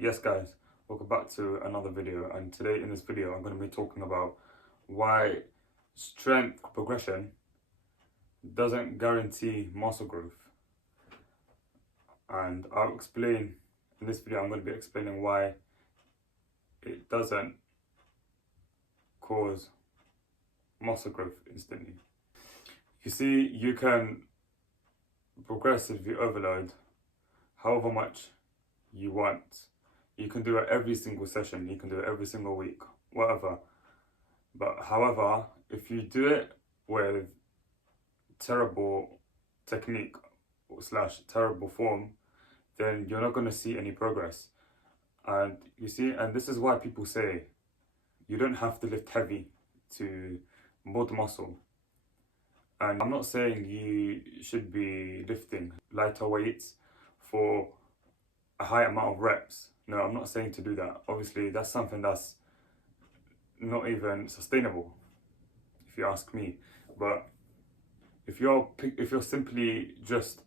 Yes guys, welcome back to another video, and today in this video I'm going to be talking about why strength progression doesn't guarantee muscle growth. And I'll explain in this video. I'm going to be explaining why it doesn't cause muscle growth instantly. You see, you can progressively overload however much you want. You can do it every single session, you can do it every single week, whatever. But however, if you do it with terrible technique slash terrible form, then you're not going to see any progress. And you see, and this is why people say you don't have to lift heavy to build muscle. And I'm not saying you should be lifting lighter weights for a high amount of reps. No, I'm not saying to do that. Obviously, that's something that's not even sustainable, if you ask me. But if you're simply just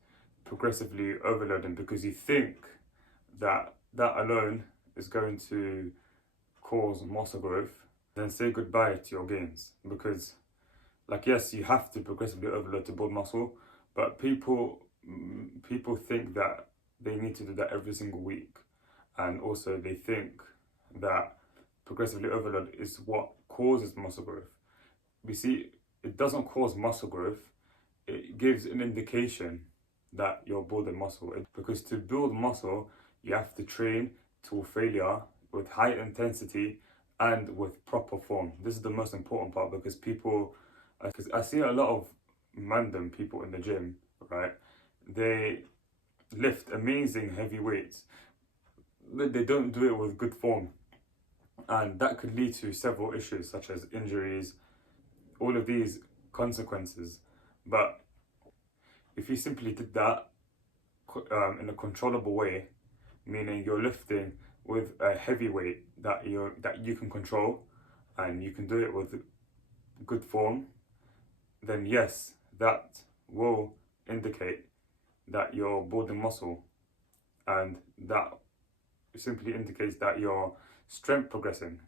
progressively overloading because you think that that alone is going to cause muscle growth, then say goodbye to your gains. Because, like, yes, you have to progressively overload to build muscle, but people think that they need to do that every single week. And also they think that progressively overload is what causes muscle growth. We see, it doesn't cause muscle growth. It gives an indication that you're building muscle. Because to build muscle, you have to train to failure with high intensity and with proper form. This is the most important part, because because I see a lot of random people in the gym, right? They lift amazing heavy weights, but they don't do it with good form. And that could lead to several issues such as injuries, all of these consequences. But if you simply did that in a controllable way, meaning you're lifting with a heavy weight that you can control, and you can do it with good form, then yes, that will indicate that you're building muscle, and that simply indicates that you're strength progressing.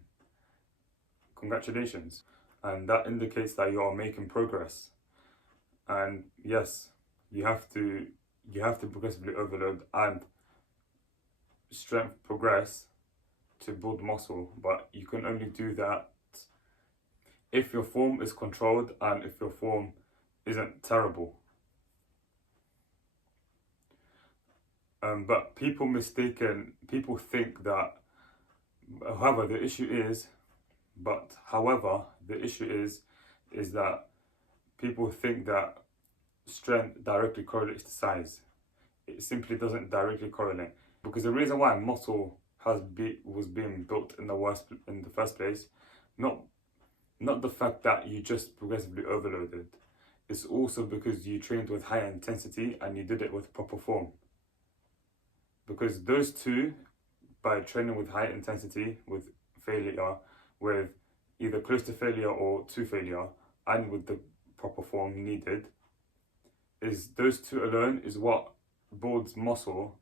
Congratulations. And that indicates that you're making progress. And yes, you have to progressively overload and strength progress to build muscle, but you can only do that if your form is controlled and if your form isn't terrible. But people think that, however, the issue is that people think that strength directly correlates to size. It simply doesn't directly correlate, because the reason why muscle was being built in the first place, not the fact that you just progressively overloaded. It's also because you trained with high intensity and you did it with proper form. Because those two, by training with high intensity, with failure, with either close to failure or to failure, and with the proper form needed, those two alone is what builds muscle.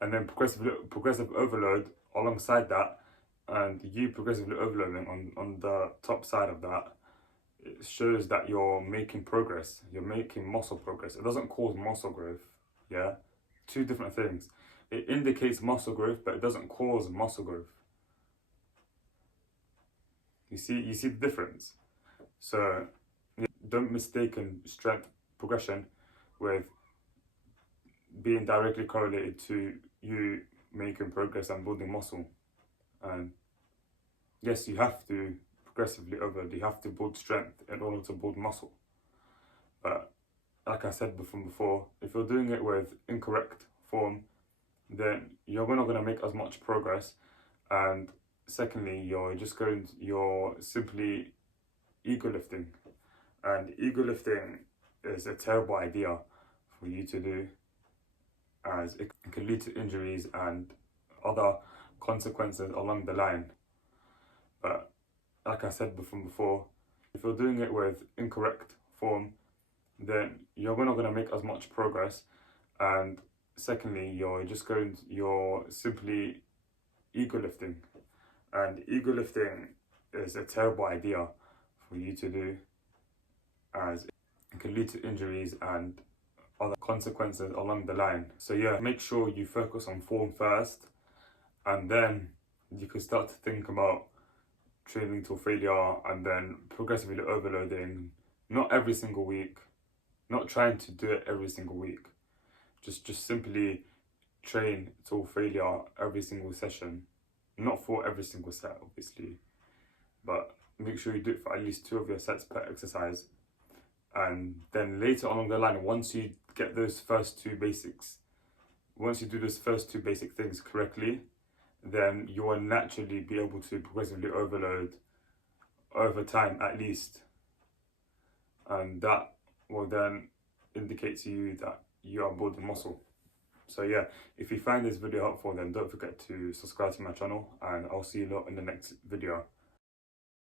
And then progressive overload alongside that, and you progressively overloading on the top side of that, it shows that you're making progress. You're making muscle progress. It doesn't cause muscle growth. Yeah, two different things. It indicates muscle growth, but it doesn't cause muscle growth. You see the difference. So don't mistake strength progression with being directly correlated to you making progress and building muscle. And yes, you have to progressively overload. You have to build strength in order to build muscle. But like I said before, if you're doing it with incorrect form, then you're not going to make as much progress. And secondly, you're simply ego lifting. And ego lifting is a terrible idea for you to do, as it can lead to injuries and other consequences along the line. But like I said before, if you're doing it with incorrect form, then you're not going to make as much progress. And secondly, you're simply ego lifting. And ego lifting is a terrible idea for you to do, as it can lead to injuries and other consequences along the line. So yeah, make sure you focus on form first, and then you can start to think about training till failure and then progressively overloading. Not every single week, not trying to do it every single week. Just simply train till failure every single session. Not for every single set, obviously, but make sure you do it for at least 2 of your sets per exercise. And then later along the line, once you get those first 2 basics, once you do those first 2 basic things correctly, then you will naturally be able to progressively overload over time at least. And that will then indicate to you that you are building muscle. So yeah, if you find this video helpful, then don't forget to subscribe to my channel, and I'll see you lot in the next video.